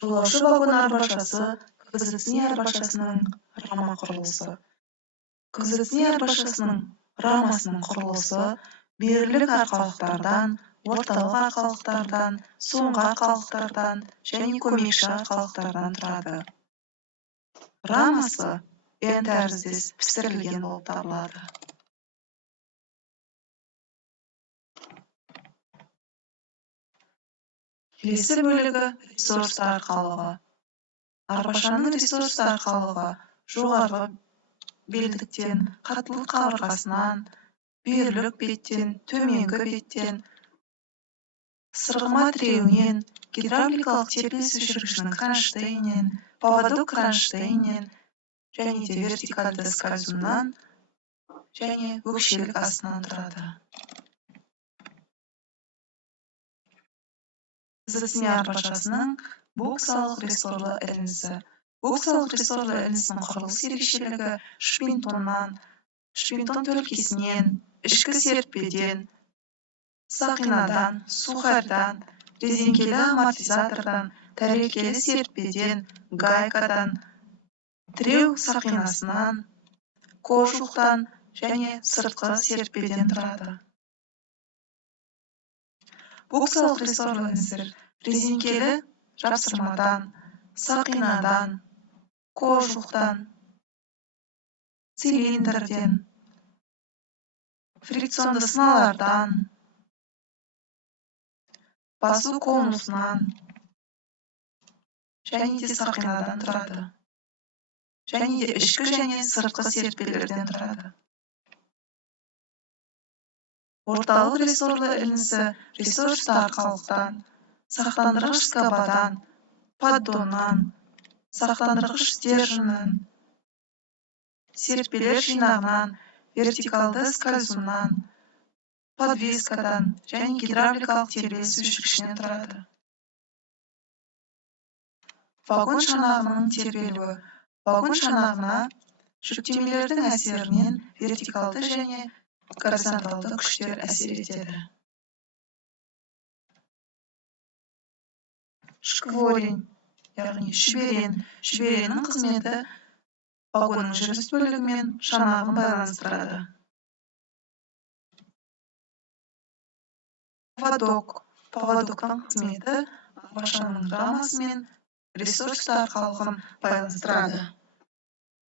Жолаушы вагон арбашасы КЗЦ арбашасының рама құрылысы. КЗЦ арбашасының рамасының құрылысы берілік арқалықтардан, орталық арқалықтардан, соңғы арқалықтардан және көмекші арқалықтардан тұрады. Рамасы N тәріздес пісірілген болып табылады. Келесі бөлігі ресурс арқалығы. Арбашаның ресурс арқалығы жоғарғы белдіктен, қаттылық қабырғасынан, бүйірлік беттен, төменгі беттен, сырғыма тіреуінен, гидравликалық тербеліс өшіргішінің кронштейнінен, поводок кронштейнінен және де вертикальды скользуннан және өкшелік астынан тұрады. КЗЦ арбашасының боксалық рессорлы ілінісі. Боксалық рессорлы ілінісінің құрылыс ерекшелігі шпинтон төлкесінен, ішкі серіппеден, сақинадан, сухарьдан, резеңкелі амортизатордан, тәрелкелі серіппеден, гайкадан, тіреу сақинасынан, кожуқтан және сыртқы серіппеден тұрады. Боксалық рессорлы іліністер резеңкелі жапсырмадан, сақинадан, кожуқтан, цилиндрден, фрикционды сыналардан, басу конусынан және де сақинадан тұрады. Және де ішкі және сыртқы серіппелерден тұрады. Орталық рессорлы ілінісі ресурсты арқалықтан, сақтандырғыш скобадан, поддоннан, сақтандырғыш стержіннен, серіппелер жинағынан, вертикалды скользуннан, подвескадан және гидравликалық тербеліс өшіргішінен тұрады. Вагон шанағының тербелуі. Вагон шанағына жүктемелердің әсерінен вертикалды және горизонталды күштер әсер етеді. Шкворень, яғни шүберен. Шүбереннің қызметі вагонның жүріс бөлігімен шанағын байланыстырады. Поводок. Поводоктың қызметі арбашаның рамасы мен ресурсты арқалығын байланыстырады.